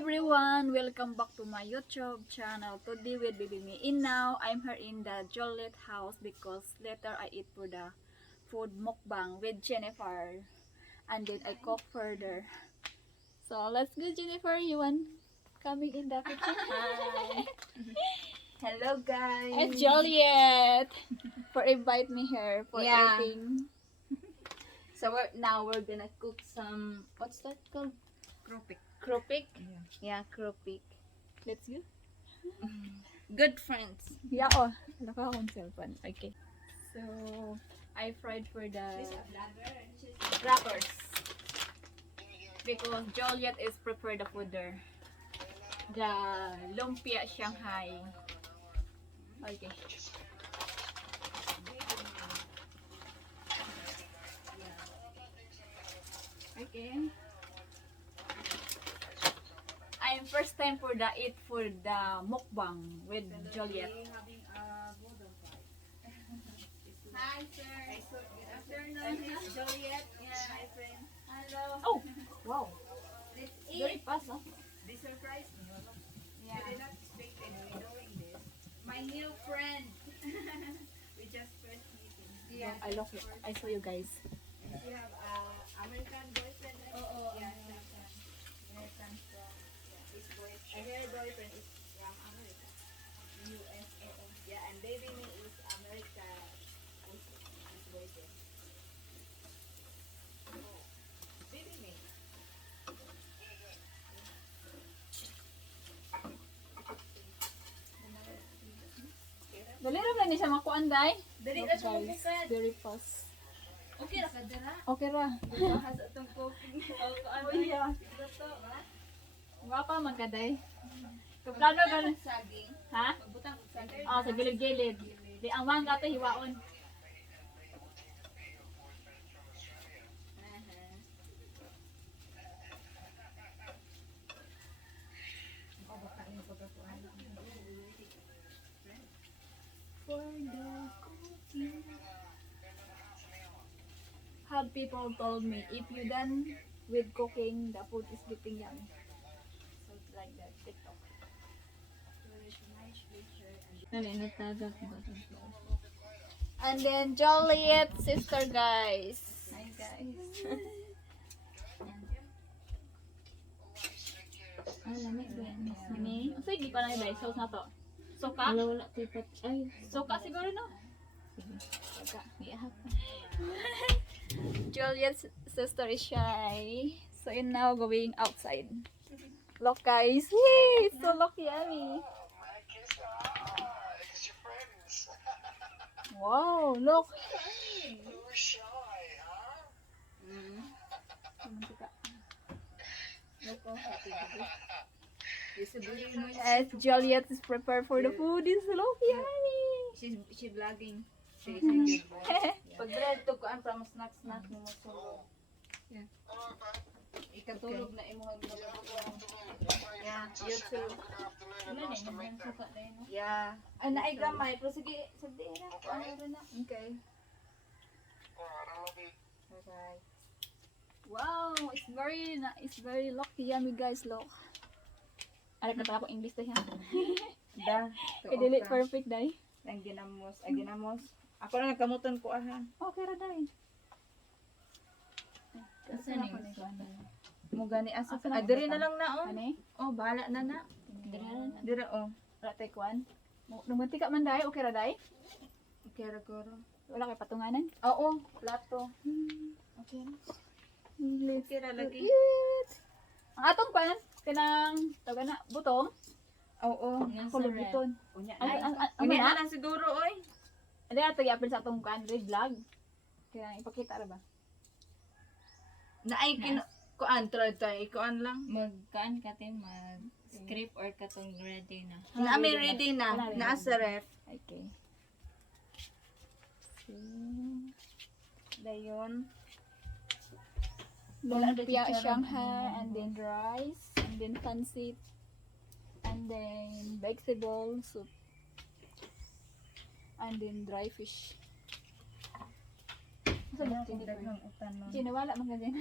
everyone, welcome back to my YouTube channel. Today with Baby Me. And now I'm here in the Joliet house because later I eat for the food mukbang with Jennifer, and then I cook further. So let's go, Jennifer. You want coming in the kitchen? Hi. Hello guys. And Joliet for invite me here for Yeah. eating. So we're gonna cook some, what's that called? Kropik. Yeah, kropik. Let's go. Good friends. Yeah, oh, naka akong cellphone. Okay. So, I fried for the wrappers. Because Joliet is prepared the food there. The lumpia Shanghai. Okay. Okay. I'm first time for the eat for the mukbang with Joliet. Hi, sir. Good afternoon. This is Joliet. Yeah, my friend. Hello. Oh, wow. Let's Very eat. fast, huh? They surprised me. Yeah. I did not expect me doing this. My new friend. We just first meeting. Yeah. I love it. I saw you guys. And she have American boyfriend. Right? Oo, Yeah, American. American from his boyfriend. Her boyfriend is from America. USA. Yeah, and baby me is America. Also, his boyfriend. Baby me. Dali ra ni siya makuan day. Dali Look, ka siya guys, mabukan. very fast. Okay ra ka dira. Okay ra. Bahas atong cooking. Oh yeah. Ito, ha? Wapa man ka day. Kaplano ka na. Saging. Ha? Butang saging. Ah, sa gilid-gilid. Di ang man ka to hiwaon. For the cooking. Have people told me if you done with cooking, the food is getting yummy. So it's like that. TikTok. Nalinatagak ba? And then Joliet sister guys. Hi guys. Lamig ba yan? Ini, so hindi pa na yung sauce na to. Soka? Wala tipat. Ay, Soka siguro no? sige. Soka. Iahap. Juliet's sister is shy. So in now going outside. Look guys. Yay! So look yummy. Wow, look. As Juliet is prepared for the food, is look yummy. She vlogging. She is a good boy. Pag bread to kuan from snack mo masulog. Ikatulog na imuhang Yeah, YouTube. Ano na yun? Suka na yun. Yeah. Ay naay gamay pero sige, sagdi na. Ano na? Okay. Okay. Wow, it's very look yummy guys, look. Alam na pala ako English tayo. Da. Kaya dili perfect dai. Ang ginamos, ginamos. Ako lang nagkamutan ko aha. Okay ra dai. Asa na yun? Mo gani asa Asa ka. na Diri ba? na lang na oh. Ani? Oh, bahala na na. Diri oh. Ra tay kwan. Numunti ka man dai, okay ra dai. Okay ra ko. Wala kay patunganan. Oo, plato. Okay. Okay ra lagi. Ang atong kwan kanang tawag na butong. Oo. Kulog buton. Unya Ay, na. ang Unya na. na lang siguro oy. Adi ato gyapon sa atong kwan vlog. Kaya ipakita ra ba? Naay kuan try kuan lang. Mag-kaan ka tayo, mag-script or katong ready na. Na may ready na. Wala Naa sa ref. Okay. So, Dayon. lumpia Shanghai, and then rice, and then pancit, and then vegetable soup, and then dry fish. Asa ba ito? Daghang utan no. Ginawala man ganyan.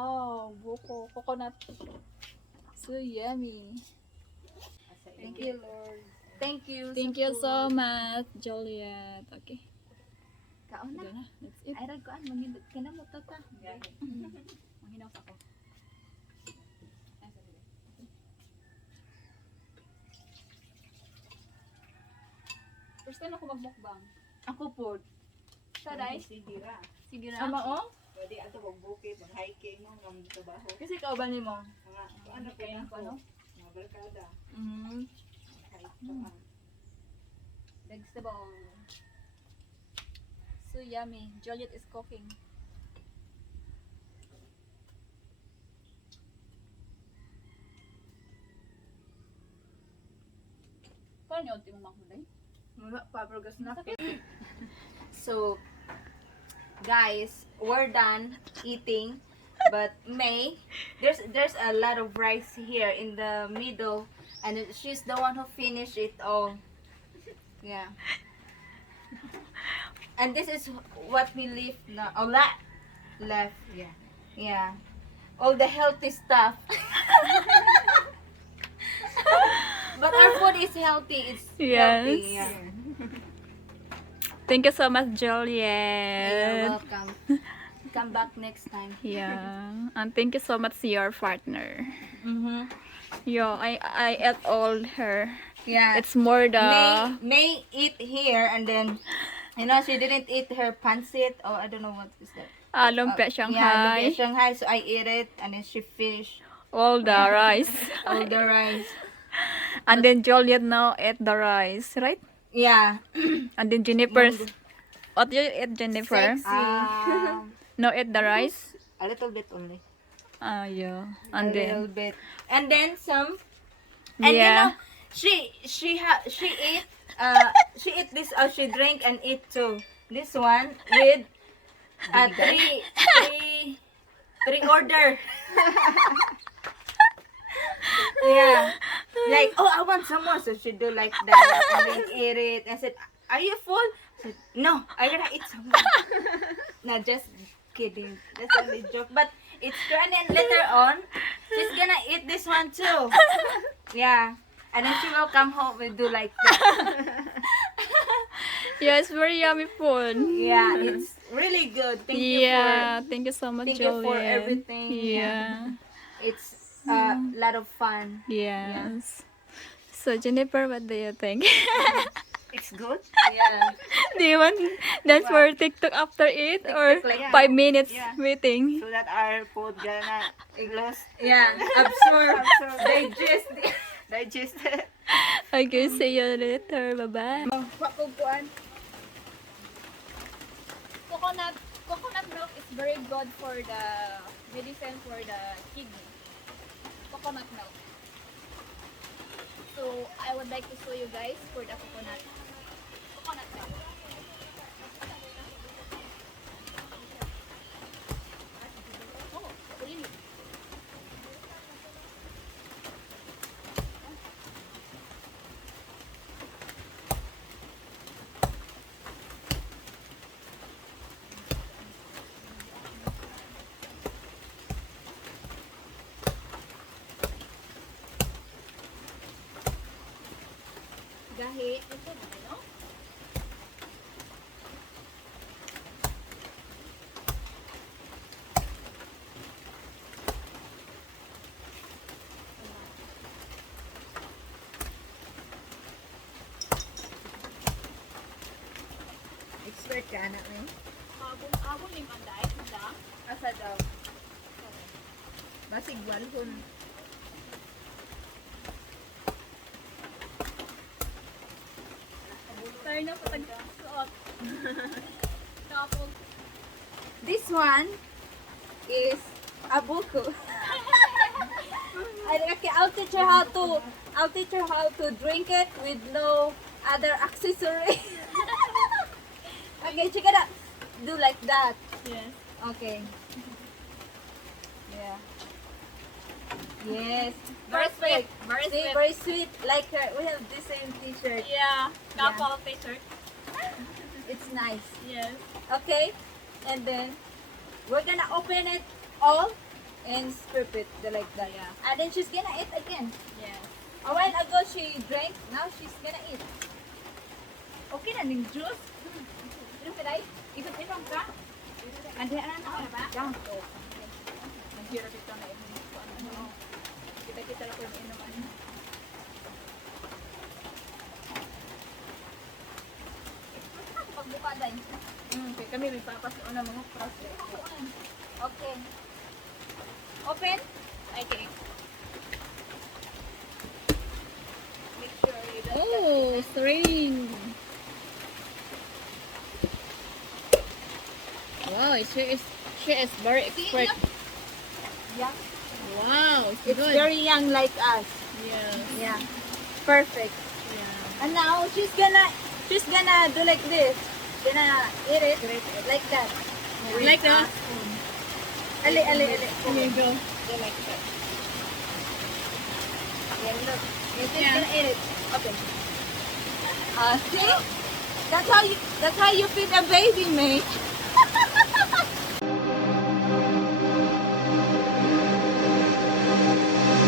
Wow, buko, coconut. So yummy. Thank you, Lord. Thank you. Thank you so much, Juliet. Okay, Kaon na. ito na. That's it. Ay, rag ko, mangindot ka na mo to ta. Mahinaw ako. First time ako magmukbang. Ako po. Sa guys, Sige ra. sige na. Ama o? Pwede ato magbukid, mag-hiking no, ngam trabaho. Kasi ikaw ba ni mo? Mga ano kaya Kaya ko, ano? mga barkada. Mm. Kahit pa. Vegetable. So yummy. Juliet is cooking. Paano yung ultimo makulay? Wala pa, progress na. So, guys, we're done eating. But May, there's a lot of rice here in the middle, and she's the one who finished it all. Yeah. And this is what we leave now. Oh, left. Yeah. Yeah. All the healthy stuff. But our food is healthy. It's Yes. healthy. Yeah. Thank you so much, You're Juliet. welcome. Come back next time. Yeah. And thank you so much to your partner. Mm-hmm. Yeah, I ate all her. Yeah. It's more the May eat here, and then she didn't eat her pancit. Oh, I don't know what is that. lumpia Yeah, Shanghai. lumpia Shanghai. So I ate it, and then she finished All the rice. all the rice. And then Juliet now ate the rice, right? Yeah. And then Jennifer's. What you eat, Jennifer? No, ate the rice. A little bit only. Yeah. A And little then bit, and then some. And yeah. she ate she ate this. She drank and ate too. This one with three order. Yeah. Like, oh, I want some more. So she do like that and then eat it. I said, are you full? I said, no, I gotta eat some more. No, just kidding. That's only joke. But it's true. And then later on, she's gonna eat this one too. Yeah. And then she will come home and do like that. Yeah, it's very yummy food. Yeah, it's really good. Thank Yeah, thank you so much, thank you for Juliet. everything. Yeah. It's a lot of fun. Yes. So Jennifer, what do you think? It's good. Yeah. Do you want dance for TikTok after it or like that. 5 minutes Yeah. waiting? So that our food gonna lost, Yeah. Absorb. Digest. Okay, see you later. Bye-bye. Coconut milk is very good for the medicine for the kidney. Coconut milk. So I would like to show you guys for the coconut milk. Oh, really? Gahi. Ito na, no? expert ka na eh. Abon yung anday. Handa. Asa daw? Basig walhon. Tayo na patag-suot. Tapos, This one is abuko. Okay, I'll teach her how to drink it with no other accessory. Okay, she gonna do like that. yes. Okay. Yeah. Yes. Very sweet. Very See, sweet. very sweet. Like her. We have the same t-shirt. Yeah. Couple t-shirt. It's nice. Yes. Okay. And then we're gonna open it all and scoop it like that. Yeah. And then she's gonna eat again. Yes. A while ago she drank, now she's gonna eat. Okay na ning juice. Inom ka day? Inom ka? Andi anan ako na ba? Down. Naghirap ito na inom ko. Ano? Kita-kita lang ko yung inom. Ano? Pagbuka day. Okay, kami may papasuon na mga process. Okay. Open. Okay. Make sure you don't Oh, string. Wow, she is very expert. Yeah. Wow, it's It's good. very young like us. Yeah. Yeah. Perfect. Yeah. And now she's gonna do like this. Gonna eat it like that. Like that? Ali. Here you go. They like that. Yeah, look. She's Yeah. gonna eat it. Okay. See? That's how you feed a baby, mate.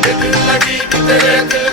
दिल लगी कि तेरे दिल